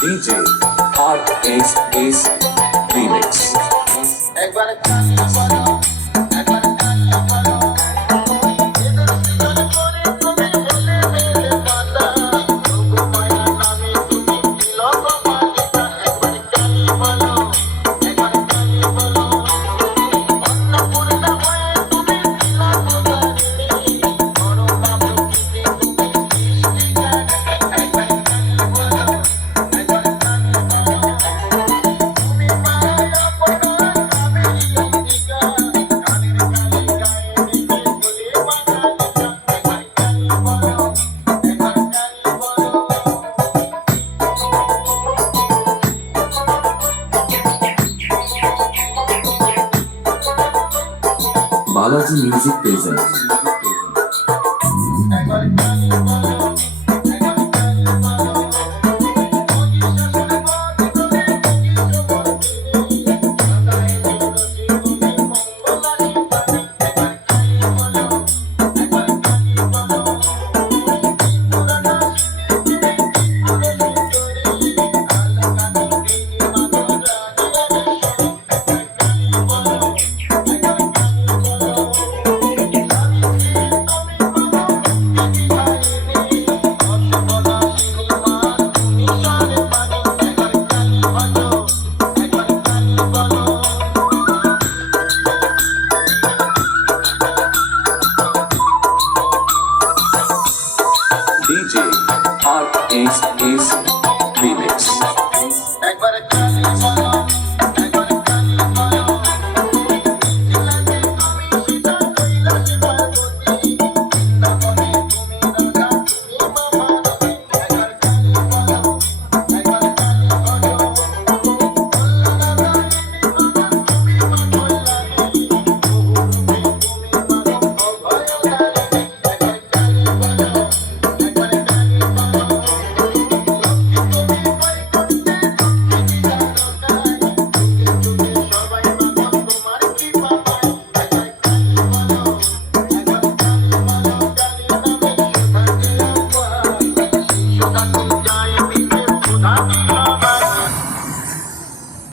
DJ R.S.S. Remix. একবার কান্না করো, একবার কান্না করো, এদের জীবন করে তুমি বলে মেরে পাতা, তবু মায়া নামে তুমি দিল মাটিটা। একবার কালি বলো, একবার কালি বলো, অন্নপূর্ণা হয়ে তুমি দিলা গোদারিণী, বড় বাবু কি তুমি সৃষ্টি জানে। একবার কালি বলো, একবার কালি বলো, তুমি মায়া পড়ো কাবেরী গঙ্গিকা, কানের কালি গায়ে দিতে বলে বাঙালিকা। একবার কালি বলো, একবার কালি বলো। Balaji Music presents. একবার কালি বলো, একবার কালি বলো, মহিষাসুর বধ করে মহিষমর্দিনী, সদাই দিল জীবনে মঙ্গলানি বাণী। একবার কালি বলো, একবার কালি বলো, ত্রিপুরানাশিনী তুমি ত্রিপুরে সুন্দরী, আলাকানি দেবী মাধুরানী রাজেশ্বরী। একবার কালি বলো, একবার কালি বলো, সাবিত্রী তুমি বলো ভক্তি বিহারিণী, অষ্টপদাশিনী মা তুমি সারে পানি। একবার কালি বলো, একবার কালি বলো। DJ R.S.S.